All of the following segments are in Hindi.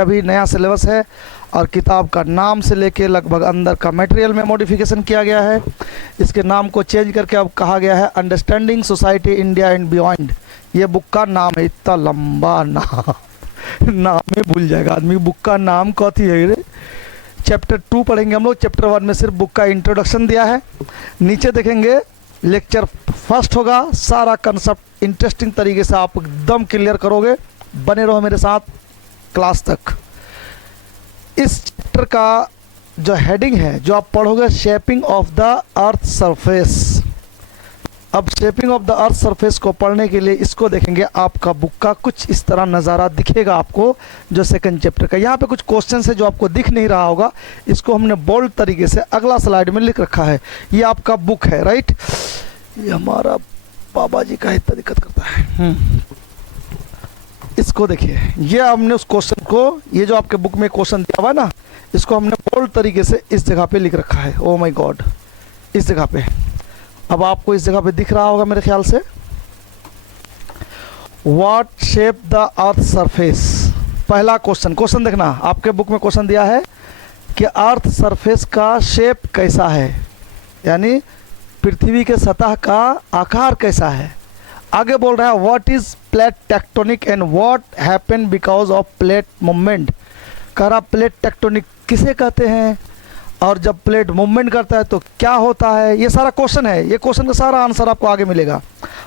अभी नया सिलेबस है और किताब का नाम से लेके लगभग अंदर का मटेरियल में मॉडिफिकेशन किया गया है। इसके नाम को चेंज करके अब कहा गया है understanding society India and beyond. ये बुक का नाम है, इतना लंबा नाम में भूल जाएगा आदमी। बुक का नाम कथी है रे? चैप्टर 2 पढ़ेंगे हम लोग। चैप्टर 1 में सिर्फ बुक का इंट्रोडक्शन दिया है। नीचे देखेंगे लेक्चर फर्स्ट होगा, सारा कंसेप्ट इंटरेस्टिंग तरीके से आप एकदम क्लियर करोगे। बने रहो मेरे साथ क्लास तक। इस चैप्टर का जो हेडिंग है जो आप पढ़ोगे, shaping of the earth surface. अब shaping of the earth surface को पढ़ने के लिए इसको देखेंगे, आपका बुक का कुछ इस तरह नज़ारा दिखेगा आपको जो सेकंड चैप्टर का। यहाँ पे कुछ क्वेश्चन है जो आपको दिख नहीं रहा होगा, इसको हमने बोल्ड तरीके से अगला स्लाइड में लिख रखा है। ये आपका बुक है, राइट। ये हमारा बाबा जी का इतना दिक्कत करता है। इसको देखिए, ये हमने उस क्वेश्चन को, ये जो आपके बुक में क्वेश्चन दिया हुआ है ना, इसको हमने बोल्ड तरीके से इस जगह पे लिख रखा है। ओ माय गॉड, इस जगह पे। अब आपको इस जगह पे दिख रहा होगा मेरे ख्याल से। What shape the earth surface. पहला क्वेश्चन देखना, आपके बुक में क्वेश्चन दिया है कि अर्थ सरफेस का शेप कैसा है, यानी पृथ्वी के सतह का आकार कैसा है। आगे बोल रहा है what is plate tectonic and what happen because of plate movement. कह रहा प्लेट टेक्टोनिक किसे कहते हैं और जब प्लेट मूवमेंट करता है तो क्या होता है। ये सारा क्वेश्चन है, ये क्वेश्चन का सारा आंसर आपको आगे मिलेगा।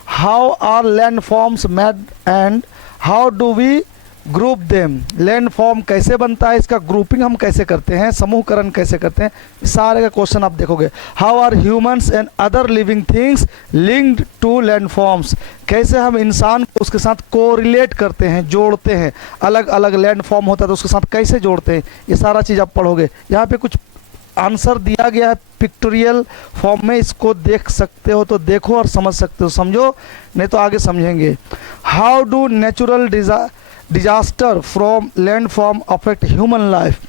How are land forms made and how do we group them. Land form कैसे बनता है, इसका ग्रुपिंग हम कैसे करते हैं, समूहकरण कैसे करते हैं, इस सारे का क्वेश्चन आप देखोगे। How are humans and other living things linked to land forms. कैसे हम इंसान को उसके साथ कोरिलेट करते हैं, जोड़ते हैं। अलग अलग लैंड फॉर्म होता है तो उसके साथ कैसे जोड़ते हैं, ये सारा चीज़ आप पढ़ोगे। यहाँ पे कुछ आंसर दिया गया है पिक्टोरियल फॉर्म में, इसको देख सकते हो तो देखो और समझ सकते हो समझो, नहीं तो आगे समझेंगे। How do natural disaster from landform affect human life.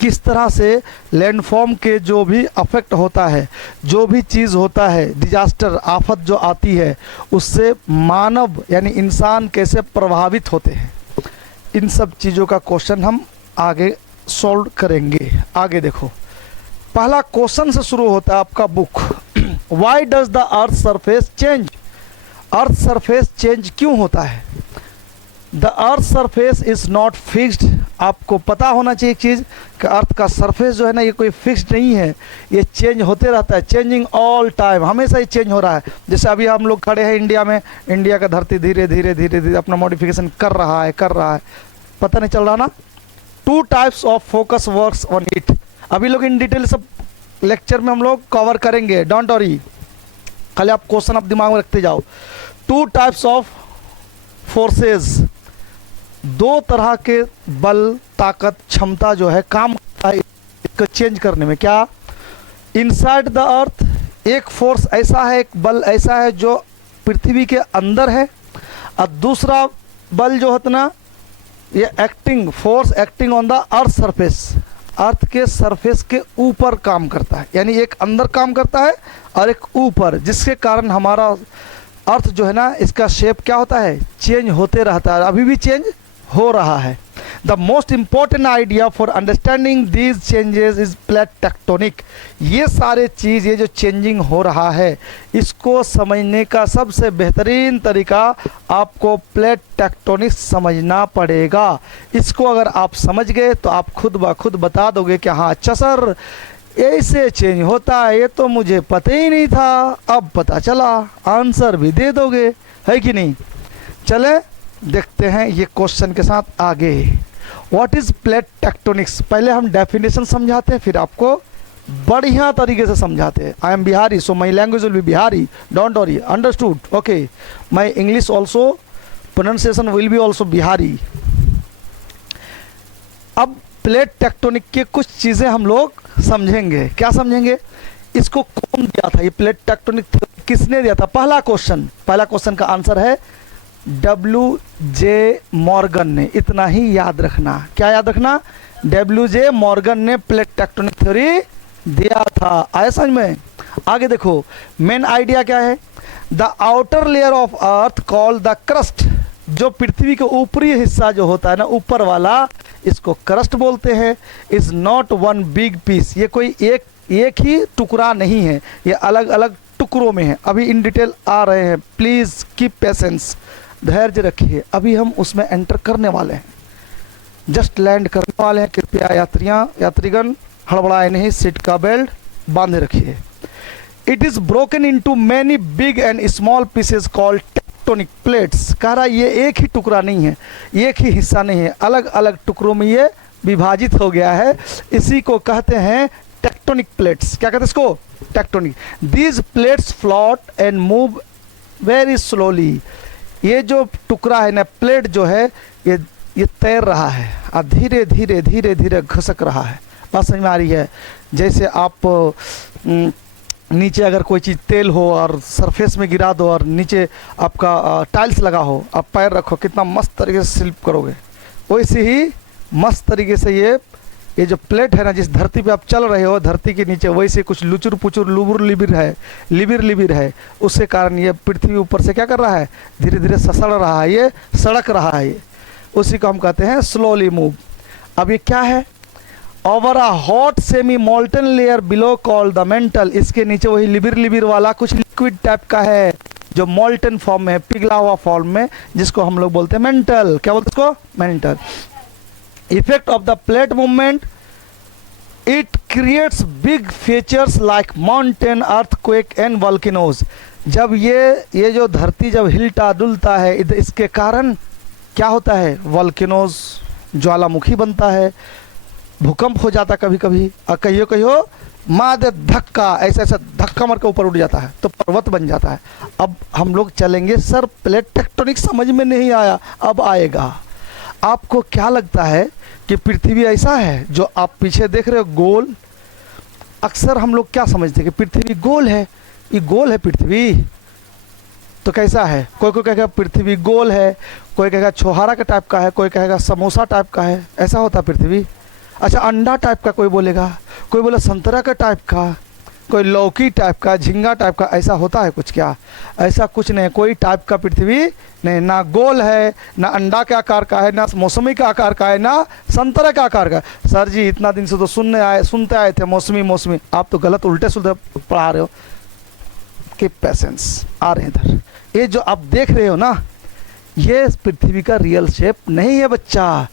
किस तरह से लैंडफॉर्म के जो भी अफेक्ट होता है, जो भी चीज़ होता है, डिजास्टर आफत जो आती है, उससे मानव यानी इंसान कैसे प्रभावित होते हैं। इन सब चीज़ों का क्वेश्चन हम आगे सॉल्व करेंगे। आगे देखो, पहला क्वेश्चन से शुरू होता है आपका book. Why does the earth surface change. Earth surface change क्यों होता है। The earth surface is not fixed. आपको पता होना चाहिए एक चीज़ कि अर्थ का सरफेस जो है ना, ये कोई फिक्स्ड नहीं है, ये चेंज होते रहता है, चेंजिंग ऑल टाइम, हमेशा ही चेंज हो रहा है। जैसे अभी हम लोग खड़े हैं इंडिया में, इंडिया का धरती धीरे धीरे धीरे धीरे अपना मॉडिफिकेशन कर रहा है, पता नहीं चल रहा ना। 2 types of focus works on it. अभी लोग इन डिटेल सब लेक्चर में हम लोग कवर करेंगे, डोंट वरी, खाली आप क्वेश्चन आप दिमाग में रखते जाओ। 2 टाइप्स ऑफ फोर्सेस, 2 तरह के बल, ताकत, क्षमता जो है काम करता है इसको चेंज करने में। क्या, इनसाइड द अर्थ एक फोर्स ऐसा है, एक बल ऐसा है जो पृथ्वी के अंदर है, और दूसरा बल जो होता ना, ये acting force acting on the earth surface, earth के सरफेस के ऊपर काम करता है। यानी एक अंदर काम करता है और एक ऊपर, जिसके कारण हमारा अर्थ जो है ना, इसका शेप क्या होता है, चेंज होते रहता है, अभी भी चेंज हो रहा है। The most important idea for understanding these changes is plate tectonic. ये सारे चीज़, ये जो चेंजिंग हो रहा है, इसको समझने का सबसे बेहतरीन तरीका आपको प्लेट टेक्टोनिक्स समझना पड़ेगा। इसको अगर आप समझ गए तो आप खुद ब खुद बता दोगे कि हाँ अच्छा सर ऐसे चेंज होता है, ये तो मुझे पता ही नहीं था, अब पता चला, आंसर भी दे दोगे, है कि नहीं। चले देखते हैं ये क्वेश्चन के साथ आगे। What is plate tectonics. पहले हम डेफिनेशन समझाते हैं, फिर आपको बढ़िया तरीके से समझाते हैं। I am Bihari so my language will be Bihari, don't worry, understood, okay. My English also pronunciation will be also Bihari. अब प्लेट टेक्टोनिक के कुछ चीज़ें हम लोग समझेंगे। क्या समझेंगे, इसको कौन दिया था, ये प्लेट टेक्टोनिक किसने दिया था। पहला क्वेश्चन का आंसर है WJ मॉर्गन ने। इतना ही याद रखना। क्या याद रखना, WJ मॉर्गन ने प्लेट टेक्टोनिक थ्योरी दिया था। आया समझ में। आगे देखो, मेन आइडिया क्या है, the outer layer of earth called the crust. जो पृथ्वी के ऊपरी हिस्सा जो होता है ना, ऊपर वाला, इसको क्रस्ट बोलते हैं। Is not one big piece, ये कोई एक ही टुकड़ा नहीं है, ये अलग अलग टुकड़ों में है। अभी इन डिटेल आ रहे हैं, प्लीज़ कीप पेशेंस, धैर्य रखिए। अभी हम उसमें एंटर करने वाले हैं, जस्ट लैंड करने वाले हैं। कृपया यात्रीगण हड़बड़ाए नहीं, सीट का बेल्ट बांधे रखिए। It is broken into many big and small pieces called tectonic plates. कह रहा है ये एक ही टुकड़ा नहीं है, एक ही हिस्सा नहीं है, अलग अलग टुकड़ों में ये विभाजित हो गया है। इसी को कहते हैं टेक्टोनिक प्लेट्स। क्या कहते हैं इसको? Tectonic. These plates float and move very slowly. ये जो टुकड़ा है ना, प्लेट जो है, ये तैर रहा है और धीरे धीरे धीरे धीरे घसक रहा है। बात समझ में आ रही है? जैसे आप नीचे अगर कोई चीज़ तेल हो और सरफेस में गिरा दो और नीचे आपका टाइल्स लगा हो, आप पैर रखो, कितना मस्त तरीके से स्लिप करोगे। वैसे ही मस्त तरीके से ये जो प्लेट है ना, जिस धरती पे आप चल रहे हो, धरती के नीचे वैसे कुछ लुचुर पुचुर लुबुर लिबिर है। उसके कारण ये पृथ्वी ऊपर से क्या कर रहा है? धीरे धीरे ससड़ रहा है, ये सड़क रहा है। ये उसी को हम कहते हैं स्लोली मूव। अब ये क्या है? Over a hot semi molten layer below called the mental. इसके नीचे वही लिबिर वाला कुछ लिक्विड टाइप का है जो मोल्टन फॉर्म में है, पिघला हुआ फॉर्म में, जिसको हम लोग बोलते हैं मेंटल। क्या बोलते हैं इसको? Mental. Effect of the plate movement, it creates big features like mountain, earthquake and volcanoes. जब ये जो धरती जब हिलता डुलता है, इसके कारण क्या होता है? वोल्केनोज, ज्वालामुखी बनता है, भूकंप हो जाता कभी कभी, और कहियो मार दे धक्का, ऐसा धक्का मार के ऊपर उठ जाता है तो पर्वत बन जाता है। अब हम लोग चलेंगे, सर प्लेट टेक्टोनिक समझ में नहीं आया, अब आएगा। आपको क्या लगता है कि पृथ्वी ऐसा है जो आप पीछे देख रहे हो, गोल? अक्सर हम लोग क्या समझते हैं कि पृथ्वी गोल है, ये गोल है पृथ्वी, तो कैसा है? कोई कहेगा पृथ्वी गोल है, कोई कहेगा छोहारा का टाइप का है, कोई कहेगा समोसा टाइप का है, ऐसा होता पृथ्वी। अच्छा, अंडा टाइप का कोई बोलेगा, कोई बोले संतरा का टाइप का, कोई लौकी टाइप का, झींगा टाइप का, ऐसा होता है कुछ? क्या ऐसा कुछ नहीं, कोई टाइप का पृथ्वी नहीं, ना गोल है, ना अंडा के आकार का है, ना मौसमी का आकार का है, ना संतरा का आकार का। सर जी इतना दिन से तो सुनते आए थे मौसमी, आप तो गलत उल्टे सुलटे पढ़ा रहे हो। कीप पेशेंस, आ रहे हैं इधर। ये जो आप देख रहे हो ना, ये पृथ्वी का रियल शेप नहीं है बच्चा।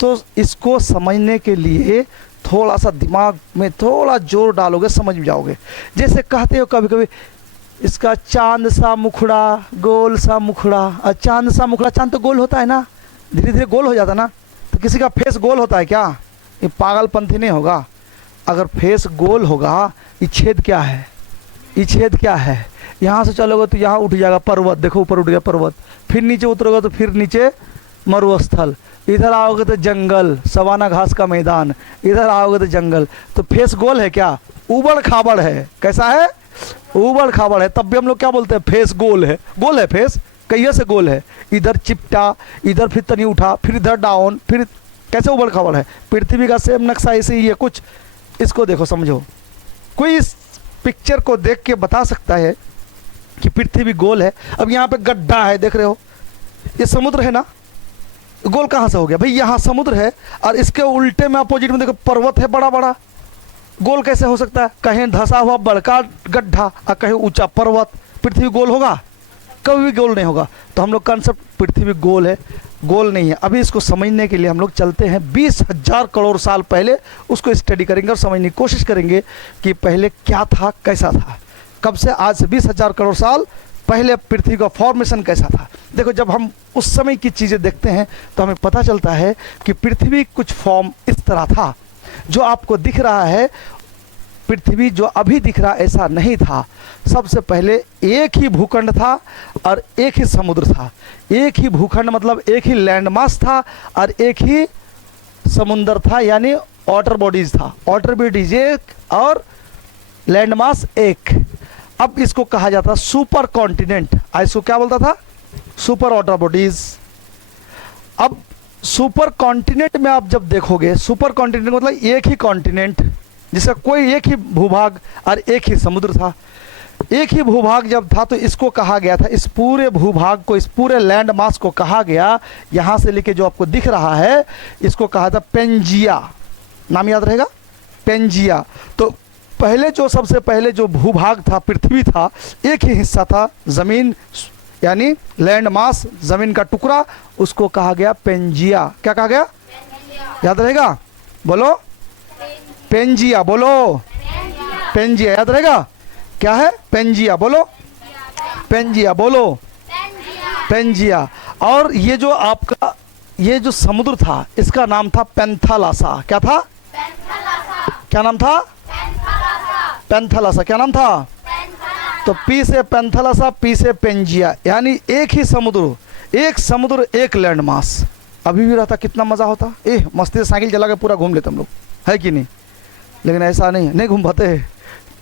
तो इसको समझने के लिए थोड़ा सा दिमाग में थोड़ा जोर डालोगे, समझ में जाओगे। जैसे कहते हो कभी कभी, इसका चांद सा मुखड़ा, गोल सा मुखड़ा। चांद सा मुखड़ा, चांद तो गोल होता है ना, धीरे धीरे गोल हो जाता ना। तो किसी का फेस गोल होता है क्या? ये पागलपंथी नहीं होगा। अगर फेस गोल होगा, ये छेद क्या है? ये छेद क्या है? यहाँ से चलोगे तो यहाँ उठ जाएगा पर्वत, देखो ऊपर उठ गया पर्वत, फिर नीचे उतरोगे तो फिर नीचे मरुस्थल, इधर आओगे तो जंगल, सवाना घास का मैदान, इधर आओगे तो जंगल। तो फेस गोल है क्या? उबड़ खाबड़ है। कैसा है? उबड़ खाबड़ है। तब भी हम लोग क्या बोलते हैं? फेस गोल है। गोल है फेस, कहिए से गोल है, इधर चिपटा, इधर फिर तनी उठा, फिर इधर डाउन, फिर कैसे उबड़ खाबड़ है? पृथ्वी का सेम नक्शा ऐसे ही है कुछ। इसको देखो, समझो। कोई इस पिक्चर को देख के बता सकता है कि पृथ्वी गोल है? अब यहाँ पे गड्ढा है, देख रहे हो, ये समुद्र है ना, गोल कहाँ से हो गया भाई? यहाँ समुद्र है और इसके उल्टे में अपोजिट में देखो पर्वत है बड़ा बड़ा, गोल कैसे हो सकता है? कहीं धंसा हुआ बड़का गड्ढा और कहीं ऊंचा पर्वत, पृथ्वी गोल होगा? कभी भी गोल नहीं होगा। तो हम लोग कंसेप्ट पृथ्वी गोल है, गोल नहीं है। अभी इसको समझने के लिए हम लोग चलते हैं 20,000 करोड़ साल पहले, उसको स्टडी करेंगे और समझने की कोशिश करेंगे कि पहले क्या था, कैसा था, कब से आज से 20,000 करोड़ साल पहले पृथ्वी का फॉर्मेशन कैसा था। देखो, जब हम उस समय की चीज़ें देखते हैं तो हमें पता चलता है कि पृथ्वी कुछ फॉर्म इस तरह था। जो आपको दिख रहा है पृथ्वी जो अभी दिख रहा ऐसा नहीं था। सबसे पहले एक ही भूखंड था और एक ही समुद्र था। एक ही भूखंड मतलब एक ही लैंड मास था और एक ही समुद्र था, यानी वाटर बॉडीज था। वाटर बॉडीज एक और लैंड मास एक। अब इसको कहा जाता सुपर कॉन्टिनेंट। इसको क्या बोलता था? Super water bodies. अब सुपर कॉन्टिनेंट में आप जब देखोगे, सुपर कॉन्टिनेंट मतलब एक ही कॉन्टिनेंट जिसका कोई एक ही भूभाग और एक ही समुद्र था। एक ही भूभाग जब था तो इसको कहा गया था, इस पूरे भूभाग को, इस पूरे लैंड मास को कहा गया, यहाँ से लेके जो आपको दिख रहा है इसको कहा था पेंजिया। नाम याद रहेगा, पेंजिया। तो पहले जो सबसे पहले जो भूभाग था, पृथ्वी था, एक ही हिस्सा था, ज़मीन यानी लैंड मास, ज़मीन का टुकड़ा, उसको कहा गया पेंजिया। क्या कहा गया? याद रहेगा? बोलो पेंजिया, बोलो पेंजिया, याद रहेगा? क्या है? पेंजिया, बोलो पेंजिया, बोलो पेंजिया। और ये जो आपका ये जो समुद्र था इसका नाम था पेंथालासा। क्या था? क्या नाम था? पेंथालासा। क्या नाम था? तो पी से पेंथालासा, पी से पेंजिया, यानी एक ही समुद्र, एक समुद्र एक लैंड मास। अभी भी रहता कितना मज़ा होता, मस्ती से साइकिल चला के पूरा घूम लेते हम लोग, है कि नहीं? लेकिन ऐसा नहीं घूम पाते हैं।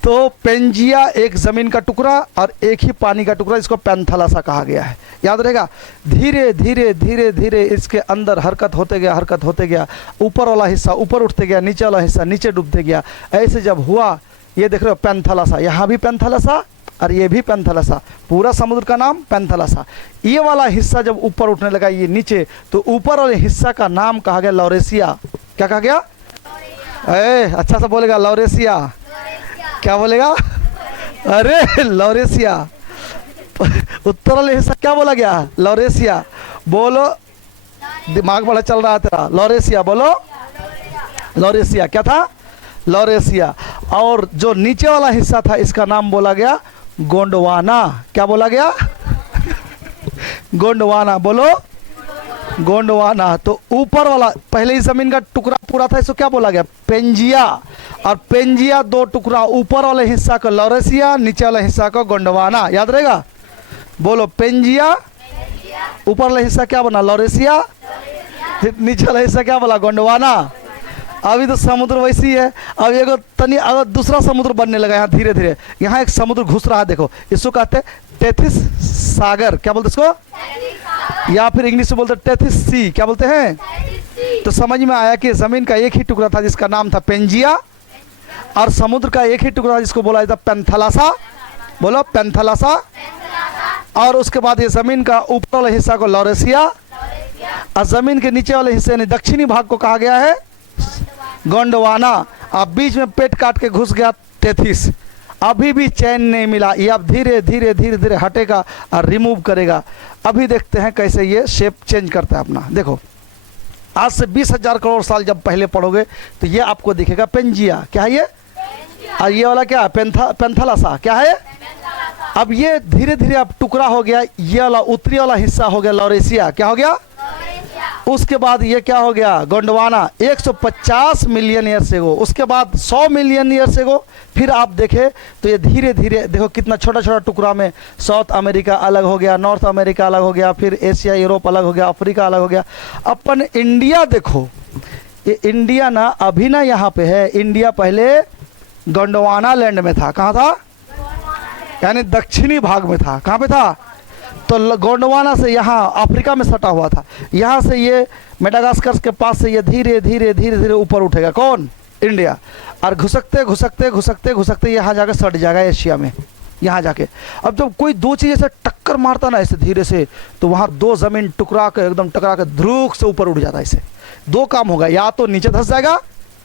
तो पेंजिया एक ज़मीन का टुकड़ा और एक ही पानी का टुकड़ा, इसको पेंथालासा कहा गया है। याद रहेगा? धीरे धीरे धीरे धीरे इसके अंदर हरकत होते गया, हरकत होते गया, ऊपर वाला हिस्सा ऊपर उठते गया, नीचे वाला हिस्सा नीचे डूबते गया। ऐसे जब हुआ, ये देख रहे हो पेंथालासा, यहाँ भी पेंथालासा और ये भी पेंथालासा, पूरा समुद्र का नाम पेंथालासा। ये वाला हिस्सा जब ऊपर उठने लगा, ये नीचे, तो ऊपर वाले हिस्सा का नाम कहा गया लॉरेशिया। क्या कहा गया? अच्छा सा बोलेगा, लॉरेशिया। क्या बोलेगा? अरे लॉरेशिया। उत्तर वाले हिस्सा क्या बोला गया? लॉरेशिया। बोलो, दिमाग बड़ा चल रहा है तेरा। लॉरेशिया, बोलो लॉरेशिया। क्या था? लॉरेशिया। और जो नीचे वाला हिस्सा था इसका नाम बोला गया गोंडवाना। क्या बोला गया? गोंडवाना, बोलो गोंडवाना। तो ऊपर वाला पहले ही जमीन का टुकड़ा पूरा था, इसको क्या बोला गया? पेंजिया। और पेंजिया दो टुकड़ा, ऊपर वाले हिस्सा को लॉरेशिया, नीचे वाले हिस्सा को गोंडवाना। याद रहेगा? बोलो पेंजिया, ऊपर वाला हिस्सा क्या बना? लॉरेशिया, नीचे वाला हिस्सा क्या बोला? गोंडवाना। अभी तो समुद्र वैसी है, अब एगो तनी अगर दूसरा समुद्र बनने लगा यहाँ धीरे धीरे। यहाँ एक समुद्र घुस रहा है, देखो, इसको कहते हैं टेथिस सागर। क्या बोलते इसको? या फिर इंग्लिश में बोलते टेथिस सी। क्या बोलते हैं? तो समझ में आया कि जमीन का एक ही टुकड़ा था जिसका नाम था पेंजिया, और समुद्र का एक ही टुकड़ा जिसको बोला जाता पेंथालासा। बोलो पेंथालासा। और उसके बाद ये जमीन का ऊपर वाले हिस्सा को लॉरेशिया, और जमीन के नीचे वाले हिस्से यानी दक्षिणी भाग को कहा गया है गोंडवाना। अब बीच में पेट काट के घुस गया टेथिस। अभी भी चैन नहीं मिला, ये अब धीरे धीरे धीरे धीरे हटेगा और रिमूव करेगा। अभी देखते हैं कैसे ये शेप चेंज करता है अपना। देखो, आज से 20,000 करोड़ साल जब पहले पढ़ोगे तो ये आपको दिखेगा पेंजिया। क्या है ये? और ये वाला क्या? पेंथालासा। क्या है? अब ये धीरे धीरे अब टुकड़ा हो गया, ये वाला उत्तरी वाला हिस्सा हो गया लॉरेशिया। क्या हो गया? उसके बाद ये क्या हो गया? गोंडवाना। 150 मिलियन ईयर से गो, उसके बाद 100 मिलियन ईयर से गो, फिर आप देखें तो ये धीरे धीरे देखो कितना छोटा छोटा टुकड़ा में साउथ अमेरिका अलग हो गया, नॉर्थ अमेरिका अलग हो गया, फिर एशिया यूरोप अलग हो गया, अफ्रीका अलग हो गया। अपन इंडिया देखो, ये इंडिया ना अभी ना यहाँ पे है, इंडिया पहले गोंडवाना लैंड में था। कहाँ था? यानी दक्षिणी भाग में था। कहाँ पे था? तो गोंडवाना से यहाँ अफ्रीका में सटा हुआ था। यहाँ से ये मेडागास्कर के पास से ये धीरे धीरे धीरे धीरे ऊपर उठेगा। कौन? इंडिया। और घुसकते घुसकते घुसकते घुसकते यहाँ जाकर सट जाएगा एशिया में, यहाँ जाके। अब जब कोई दो चीज़ ऐसे टक्कर मारता ना ऐसे धीरे से, तो वहाँ दो ज़मीन टुकड़ा के एकदम टकरा के ध्रुव से ऊपर उठ जाता है। ऐसे दो काम होगा, या तो नीचे धंस जाएगा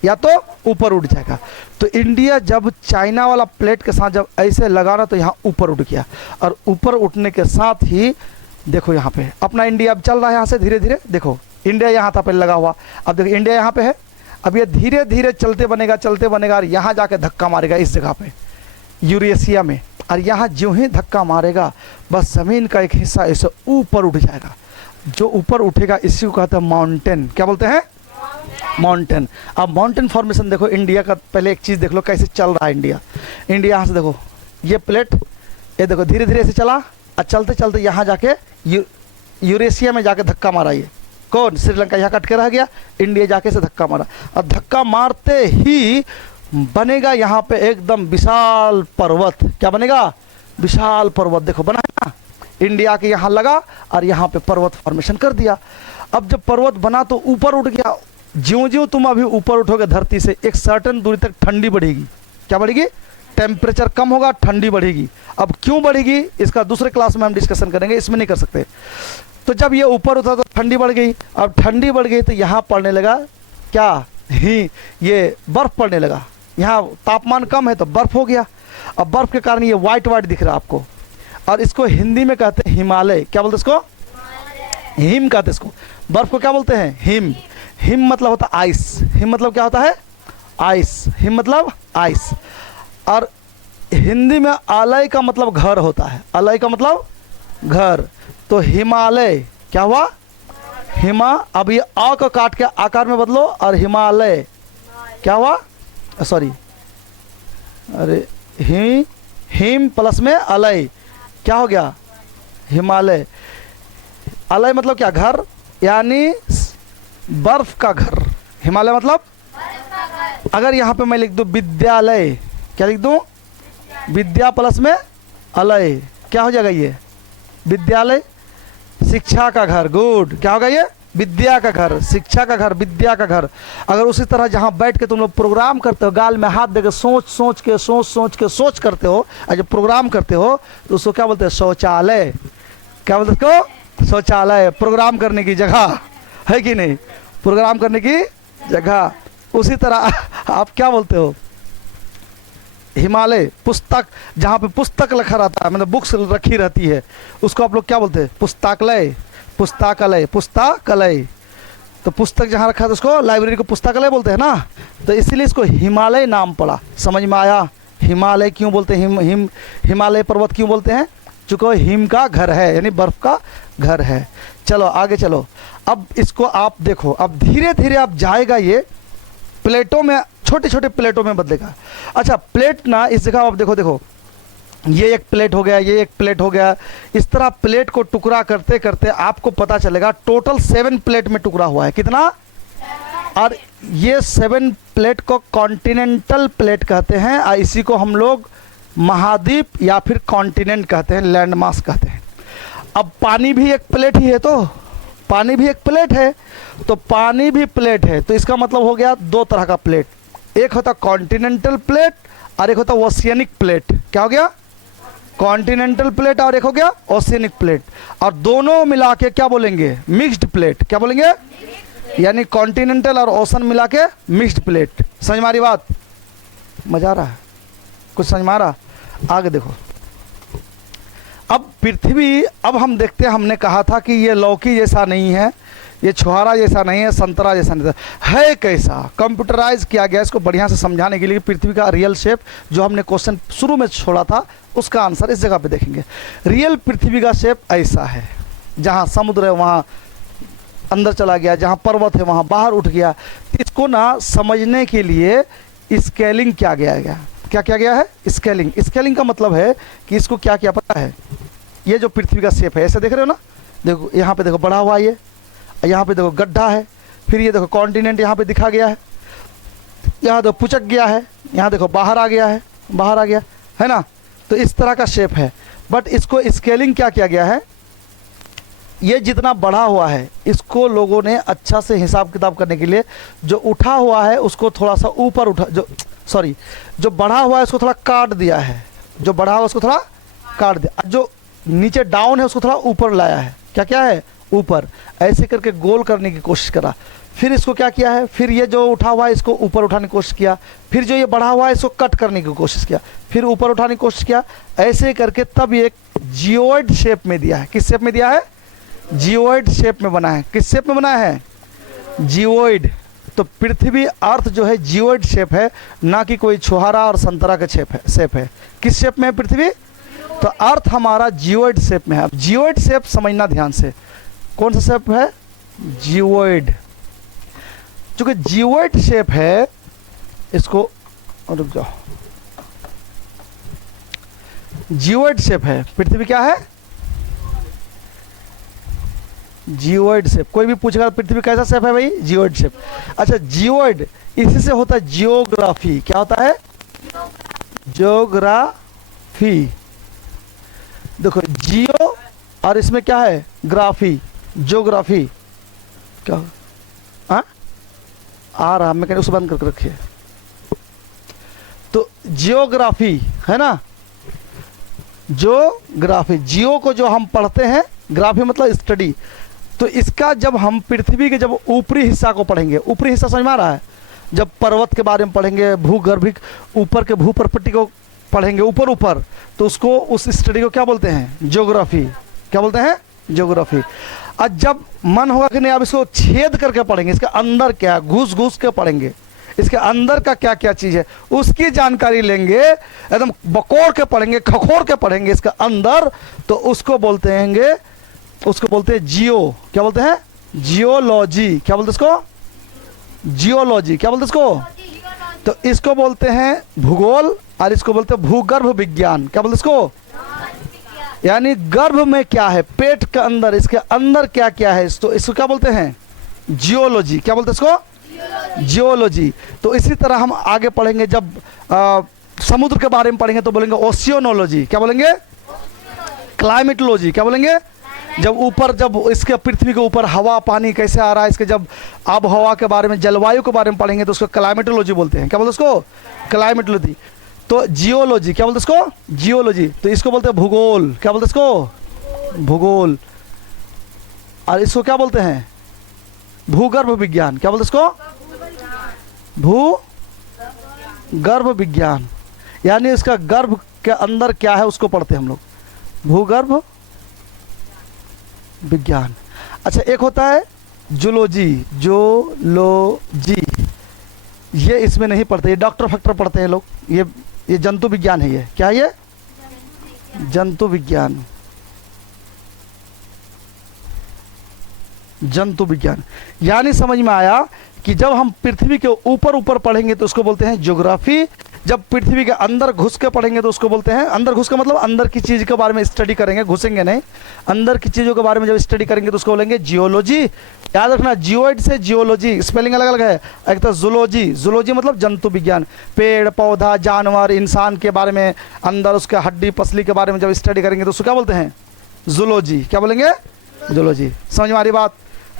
या तो ऊपर उठ जाएगा। तो इंडिया जब चाइना वाला प्लेट के साथ जब ऐसे लगाना तो यहाँ ऊपर उठ गया, और ऊपर उठने के साथ ही देखो यहाँ पे अपना इंडिया अब चल रहा है यहाँ से धीरे धीरे। देखो इंडिया यहाँ था पहले लगा हुआ, अब देखो इंडिया यहाँ पे है। अब ये धीरे धीरे चलते बनेगा और यहाँ जाके धक्का मारेगा इस जगह पे यूरेशिया में, और यहाँ ज्यों ही धक्का मारेगा बस ज़मीन का एक हिस्सा ऐसे ऊपर उठ जाएगा। जो ऊपर उठेगा इसी को कहते हैं माउंटेन। क्या बोलते हैं? माउंटेन। अब माउंटेन फॉर्मेशन देखो इंडिया का, पहले एक चीज़ देख लो कैसे चल रहा है इंडिया। इंडिया यहाँ से देखो, ये प्लेट, ये देखो धीरे धीरे ऐसे चला, और चलते चलते यहाँ जाके यूरेशिया में जाके धक्का मारा। ये कौन? श्रीलंका यहाँ कट के रह गया, इंडिया जाके से धक्का मारा, और धक्का मारते ही बनेगा यहाँ पे एकदम विशाल पर्वत। क्या बनेगा? विशाल पर्वत। देखो बना है ना, इंडिया के यहाँ लगा और यहाँ पे पर्वत फॉर्मेशन कर दिया। अब जब पर्वत बना तो ऊपर उठ गया। ज्यों ज्यों तुम अभी ऊपर उठोगे धरती से, एक सर्टेन दूरी तक ठंडी बढ़ेगी। क्या बढ़ेगी? टेम्परेचर कम होगा, ठंडी बढ़ेगी। अब क्यों बढ़ेगी इसका दूसरे क्लास में हम डिस्कशन करेंगे, इसमें नहीं कर सकते। तो जब ये ऊपर उठा तो ठंडी बढ़ गई, अब ठंडी बढ़ गई तो यहाँ पड़ने लगा क्या, ही ये बर्फ़ पड़ने लगा। यहाँ तापमान कम है तो बर्फ़ हो गया। अब बर्फ़ के कारण ये वाइट वाइट दिख रहा है आपको, और इसको हिंदी में कहते हैं हिमालय। क्या बोलते हैं इसको? हिम कहते हैं इसको। बर्फ़ को क्या बोलते हैं? हिम। हिम मतलब होता है आइस। हिम मतलब क्या होता है? आइस। हिम मतलब आइस। और हिंदी में अलय का मतलब घर होता है। अलय का मतलब घर। तो हिमालय क्या हुआ? हिमा। अब ये अ को काट के आकार में बदलो और हिमालय क्या हुआ? सॉरी, अरे हिम प्लस में अलय क्या हो गया? हिमालय। अलय मतलब क्या? घर, यानी बर्फ का घर। हिमालय मतलब, अगर यहाँ पे मैं लिख दूँ विद्यालय, क्या लिख दूँ? विद्या प्लस में अलय क्या हो जाएगा? ये विद्यालय, शिक्षा का घर। गुड। क्या होगा ये? विद्या का घर, शिक्षा का घर, विद्या का घर। अगर उसी तरह जहाँ बैठ के तुम लोग प्रोग्राम करते हो, गाल में हाथ देकर सोच करते हो, और जब प्रोग्राम करते हो तो उसको क्या बोलते हैं? शौचालय। क्या बोलते हैं उसको? शौचालय। प्रोग्राम करने की जगह है कि नहीं? प्रोग्राम करने की जगह। उसी तरह आप क्या बोलते हो? हिमालय। पुस्तक, जहाँ पे पुस्तक लिखा रहता है, मतलब बुक्स रखी रहती है, उसको आप लोग क्या बोलते हैं? पुस्तकालय। पुस्तकालय, पुस्तकालय। तो पुस्तक जहाँ रखा है तो उसको, लाइब्रेरी को पुस्तकालय बोलते हैं ना। तो इसीलिए इसको हिमालय नाम पड़ा। समझ में आया? हिमालय क्यों बोलते हैं? हिमालय पर्वत क्यों बोलते हैं? चूँकि हिम का घर है, यानी बर्फ़ का घर है। चलो आगे चलो। अब इसको आप देखो, अब धीरे धीरे आप जाएगा ये प्लेटों में, छोटे छोटे प्लेटों में बदलेगा। अच्छा, प्लेट ना इस जगह आप देखो, देखो ये एक प्लेट हो गया, ये एक प्लेट हो गया। इस तरह प्लेट को टुकड़ा करते करते आपको पता चलेगा टोटल 7 प्लेट में टुकड़ा हुआ है। कितना? और ये 7 प्लेट को कॉन्टिनेंटल प्लेट कहते हैं, और इसी को हम लोग महाद्वीप या फिर कॉन्टिनेंट कहते हैं, लैंड मास कहते हैं। अब पानी भी एक प्लेट ही है, तो पानी भी एक प्लेट है, तो पानी भी प्लेट है, तो इसका मतलब हो गया 2 तरह का प्लेट। एक होता कॉन्टिनेंटल प्लेट और एक होता ओशियनिक प्लेट। क्या हो गया? कॉन्टिनेंटल प्लेट और एक हो गया ओशियनिक प्लेट। और दोनों मिला के क्या बोलेंगे? Mixed plate. क्या बोलेंगे? यानी कॉन्टिनेंटल और ओशन मिला के मिक्स्ड प्लेट। समझ में आ रही बात? मजा आ रहा है? कुछ समझ में आ रहा? आगे देखो। अब पृथ्वी, अब हम देखते हैं, हमने कहा था कि ये लौकी जैसा नहीं है, ये छुहारा जैसा नहीं है, संतरा जैसा नहीं है। कैसा? कंप्यूटराइज किया गया इसको बढ़िया से समझाने के लिए। पृथ्वी का रियल शेप जो हमने क्वेश्चन शुरू में छोड़ा था, उसका आंसर इस जगह पे देखेंगे। रियल पृथ्वी का शेप ऐसा है, जहाँ समुद्र है वहाँ अंदर चला गया, जहाँ पर्वत है वहाँ बाहर उठ गया। इसको ना समझने के लिए स्केलिंग किया गया। क्या किया गया है? स्केलिंग। स्केलिंग का मतलब है कि इसको क्या किया पता है? ये जो पृथ्वी का शेप है, ऐसे देख रहे हो ना, देखो यहाँ पे देखो बढ़ा हुआ, ये यहाँ पे देखो गड्ढा है, फिर ये देखो कॉन्टिनेंट यहाँ पे दिखा गया है, यहाँ देखो पुचक गया है, यहाँ देखो बाहर आ गया है, बाहर आ गया है ना। तो इस तरह का शेप है। बट इसको स्केलिंग क्या किया गया है? ये जितना बढ़ा हुआ है इसको लोगों ने अच्छा से हिसाब किताब करने के लिए जो उठा हुआ है उसको थोड़ा सा ऊपर उठा, जो बढ़ा हुआ है उसको थोड़ा काट दिया है, जो बढ़ा हुआ उसको थोड़ा काट दिया, जो नीचे डाउन है उसको थोड़ा ऊपर लाया है। क्या क्या है? ऊपर। ऐसे करके गोल करने की कोशिश करा। फिर इसको क्या किया है? फिर ये जो उठा हुआ है इसको ऊपर उठाने की कोशिश किया, फिर जो ये बढ़ा हुआ है इसको कट करने की कोशिश किया, फिर ऊपर उठाने की कोशिश किया। ऐसे करके तब ये एक जियोइड शेप में दिया है। किस शेप में दिया है? जियोइड शेप में बना है। किस शेप में बना है? जियोइड। तो पृथ्वी अर्थ जो है जियोइड शेप है, ना कि कोई छुहारा और संतरा का शेप है। किस शेप में है पृथ्वी? तो अर्थ हमारा जियोइड शेप में है। अब जियोइड शेप समझना ध्यान से, कौन सा शेप है? जियोइड। चूंकि जियोइड शेप है, इसको रुक जाओ, जियोइड शेप है पृथ्वी। क्या है? Geoid shape. कोई भी पूछेगा पृथ्वी कैसा शेप है भाई? Geoid shape. अच्छा, जियोइड इसी से होता है जियोग्राफी। क्या होता है? जियोग्राफी। देखो जियो और इसमें क्या है? Graphy, geography. क्या आ रहा, मैं कहने उसको बंद करके रखिए। तो जियोग्राफी है ना, जियोग्राफी, जियो को जो हम पढ़ते हैं, ग्राफी मतलब स्टडी, तो इसका जब हम पृथ्वी के जब ऊपरी हिस्सा को पढ़ेंगे, ऊपरी हिस्सा समझ में आ रहा है, जब पर्वत के बारे में पढ़ेंगे, भूगर्भिक ऊपर के भू प्रपट्टी को पढ़ेंगे ऊपर ऊपर, तो उसको, उस स्टडी को क्या बोलते हैं, ज्योग्राफी। क्या बोलते हैं, ज्योग्राफी। और जब मन होगा कि नहीं अब इसको छेद करके पढ़ेंगे, इसके अंदर क्या, घुस घुस के पढ़ेंगे, इसके अंदर का क्या क्या चीज़ है उसकी जानकारी लेंगे, एकदम बकोर के पढ़ेंगे, खखोर के पढ़ेंगे इसके अंदर, तो उसको बोलते हैं, उसको बोलते हैं जियो। क्या बोलते हैं, जियोलॉजी। क्या बोलते हैं इसको, जियोलॉजी। क्या बोलते हैं इसको, तो इसको बोलते हैं भूगोल, और इसको बोलते हैं भूगर्भ विज्ञान। क्या बोलते हैं इसको, यानी गर्भ में क्या है, पेट के अंदर, इसके अंदर क्या क्या है, तो इसको क्या बोलते हैं, जियोलॉजी। क्या बोलते हैं इसको, जियोलॉजी। तो इसी तरह हम आगे पढ़ेंगे, जब समुद्र के बारे में पढ़ेंगे तो बोलेंगे ओशियोनोलॉजी। क्या बोलेंगे, क्लाइमेटोलॉजी। क्या बोलेंगे, जब ऊपर, जब इसके पृथ्वी के ऊपर हवा पानी कैसे आ रहा है, इसके जब आब हवा के बारे में, जलवायु के बारे में पढ़ेंगे तो उसको क्लाइमेटोलॉजी बोलते हैं। क्या बोलते हैं उसको, क्लाइमेटोलॉजी। तो जियोलॉजी, क्या बोलते हैं इसको, जियोलॉजी। तो इसको बोलते हैं भूगोल। क्या बोलते हैं इसको, भूगोल। और इसको क्या बोलते हैं, भूगर्भ विज्ञान। क्या बोलते हैं इसको, भूगर्भ विज्ञान, यानी इसका गर्भ के अंदर क्या है उसको पढ़ते हैं हम लोग, भूगर्भ विज्ञान। अच्छा, एक होता है जूलॉजी, जूलॉजी, ये इसमें नहीं पढ़ते, ये डॉक्टर फैक्टर पढ़ते हैं लोग, ये जंतु विज्ञान है। ये क्या है, ये जंतु विज्ञान, जंतु विज्ञान। यानी समझ में आया कि जब हम पृथ्वी के ऊपर ऊपर पढ़ेंगे तो उसको बोलते हैं ज्योग्राफी, जब पृथ्वी के अंदर घुस के पढ़ेंगे तो उसको बोलते हैं, अंदर घुस के मतलब अंदर की चीज़ के बारे में स्टडी करेंगे, घुसेंगे नहीं, अंदर की चीज़ों के बारे में जब स्टडी करेंगे तो उसको बोलेंगे जियोलॉजी। याद रखना, जियोइड से जियोलॉजी स्पेलिंग अलग अलग है। एक तो जूलॉजी, जूलॉजी मतलब जंतु विज्ञान, पेड़ पौधा जानवर इंसान के बारे में, अंदर उसके हड्डी पसली के बारे में जब स्टडी करेंगे तो उसको क्या बोलते हैं, जूलॉजी। क्या बोलेंगे, जूलॉजी। समझ में आ रही बात।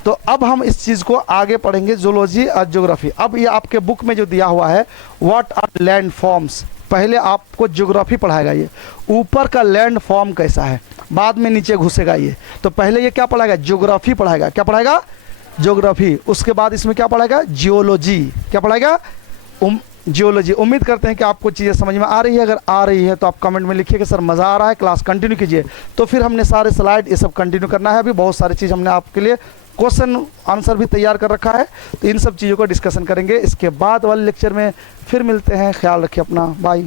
तो अब हम इस चीज़ को आगे पढ़ेंगे, जूलॉजी और ज्योग्राफी। अब ये आपके बुक में जो दिया हुआ है, व्हाट आर लैंड फॉर्म्स, पहले आपको ज्योग्राफी पढ़ाएगा, ये ऊपर का लैंड फॉर्म कैसा है, बाद में नीचे घुसेगा ये। तो पहले ये क्या पढ़ाएगा, ज्योग्राफी पढ़ाएगा। क्या पढ़ाएगा, ज्योग्राफी। उसके बाद इसमें क्या पढ़ाएगा, जियोलॉजी। क्या पढ़ाएगा, जियोलॉजी। उम्मीद करते हैं कि आपको चीज़ें समझ में आ रही है। अगर आ रही है तो आप कमेंट में लिखिए कि सर मज़ा आ रहा है, क्लास कंटिन्यू कीजिए। तो फिर हमने सारे स्लाइड ये सब कंटिन्यू करना है। अभी बहुत सारी चीज़ हमने आपके लिए क्वेश्चन आंसर भी तैयार कर रखा है, तो इन सब चीज़ों को डिस्कशन करेंगे। इसके बाद वाले लेक्चर में फिर मिलते हैं। ख्याल रखिए अपना, बाय।